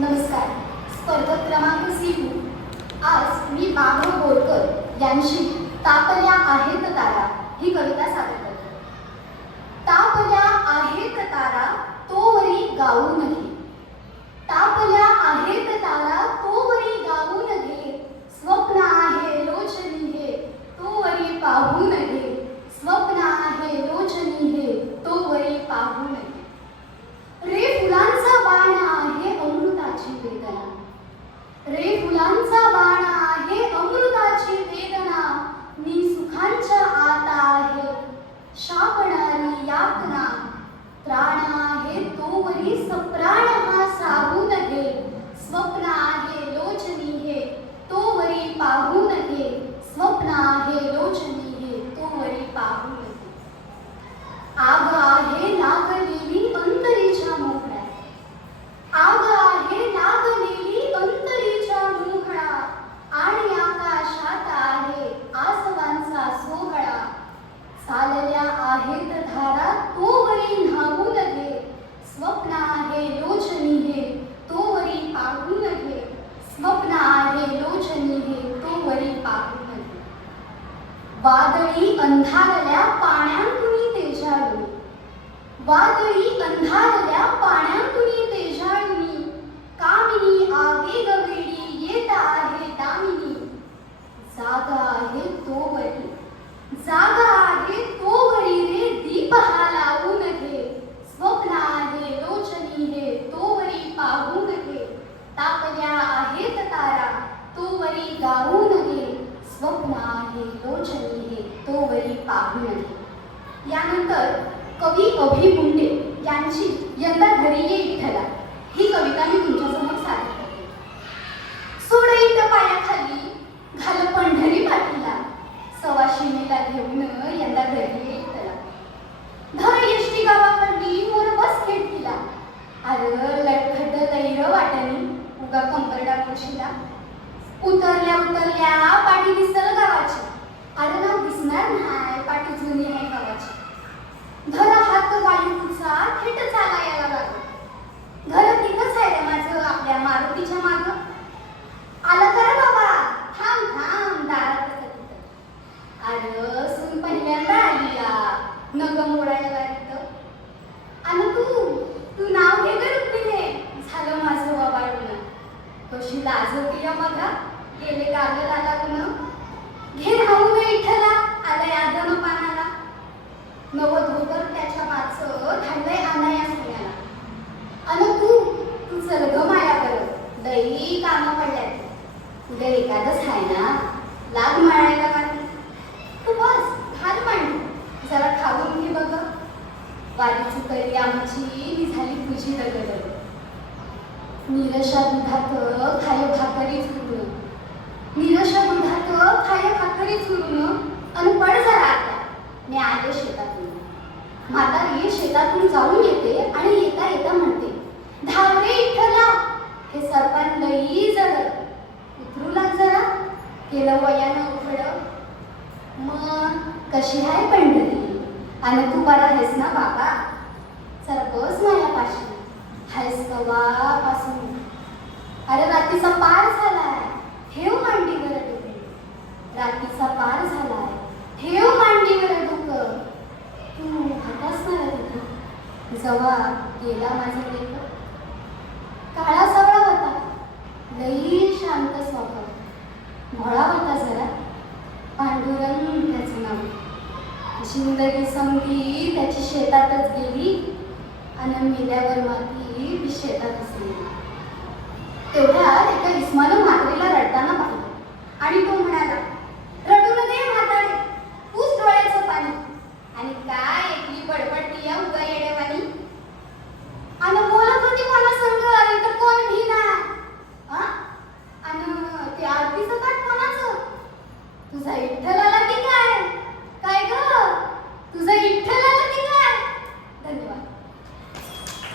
नमस्कार. स्पर्धक क्रमांक सी आज मी माधव बोरकर यांची तापल्या आहेत तारा ही कविता सादर करते तापल्या आहेत तारा तोवरी गाऊन घे तापल्या आहेत तारा तोवरी गाऊन घे स्वप्न आहे लोचनी हे तोवरी पाहून घे स्वप्न आहे लोचनी हे तोवरी पाहून घे रे फुलांचा बाण आहे अमृताची वेदना रे फुलांचा बाण आहे अमृताची वेदना मी सुखांच्या आत आहे शापणारी यातना प्राण आहे तोवरी सप्राण हा साहून घे स्वप्न आहे लोचनी हे तोवरी पाहून घे स्वप्न आहे लोचनी हे तोवरी पाहून घे आग आहे लागलेली अंतरीच्या मोहळ्यात आग आहे लागलेली अंतरीच्या मोहळा आणि आकाशात आहे आसवांचा सोहळा चालल्या आहेत धारा तोवरी न्हावून घे स्वप्न आहे लोचनी हे तोवरी पाहून घे स्वप्न आहे लोचनी हे तोवरी पाहून घे वादळी अंधारल्या पाण्यातुनी तेजाळू वादळी अंधारल्या पाण्यातुनी तेजाळुनी कामिनी आगे गवेडी येत आहे दामिनी. जागा आहे तोवरी. जागा आहे तोवरी रे दीप हा लावून घे स्वप्न आहे लोचनी हे तोवरी पाहून घे तापल्या आहेत तारा तोवरी गाऊन घे स्वप्न आहे लोचनी हे पाहू नये यानंतर कवी अभि मुंडे यांची यंदा घरी ये विठ्ठला ही कविता मी तुमच्यासमोर सादर करते. सोडईत पायाखाली घाल पंढरी पाठीला. सवाशिणीला घेऊन यंदा घरी ये विठ्ठला धर यष्टी गावाकडली मोर बस खेळतीला अर लटखट लैर वाटणी उगा कंबरडा कुशीला उतरल्या उतरल्या पाठी दिसल गावाची. अरे नाव दिसणार नाही पाठी जुनी आहे गावाची धर हात वायुचा थेट चालायला लागलं घर तिथंच आहे रे माझं आपल्या मारुतीच्या माग आलं तर बाबा थांब थांब दारात तिथं अरे सून पहिल्यांदा आली नगं मोडायला लागतं. आणि तू तू नाव घे ग रुक्मिणी. झालं माझं बाबाळून कशी लाज होती या मगा. गेले कागद आला गुण. घे राहून ग इठला आला यादन पानाला नव धोतर त्याच्या माच धाडलंय आणाया सगळ्याला आणि तू तू चल ग माया लई कामं पडल्यात. तुला एखादंच आहे ना लाग मारायला का तू बस घाल मांड जरा खाऊन घे बघ वारी चुकली आमची मी झाली तुझी दगड निरशा दुधात खाय भाकरी चुरून. निरशा दुधात खाय भाकरी चुरून अन पड आता. मी आले शेतातून. म्हातारी शेतातून जाऊन येते आणि येता येता म्हणते धावरे इठला हे सरपण लई जड. उतरू लाग जरा केलं वयानं उघड. मग कशी आहे पंढरी? आणि तू बरा आहेस ना बाबा जरा बस माझ्यापाशी हायस अरे रात्रीचा पार झालाय. ठेव मांडीवर डोके. रात्रीचा पार झालाय. ठेव मांडीवर डोकं. तू हाताच ना जवा गेला माझा लेख काळा सवळा होता. लई शांत स्वभाव. भोळा होता जरा. पांडुरंग त्याचं नाव. जिंदगी समधी त्याची शेतातच गेली. आणि मेल्यावर माती बी शेतात गेली तेवढ्यात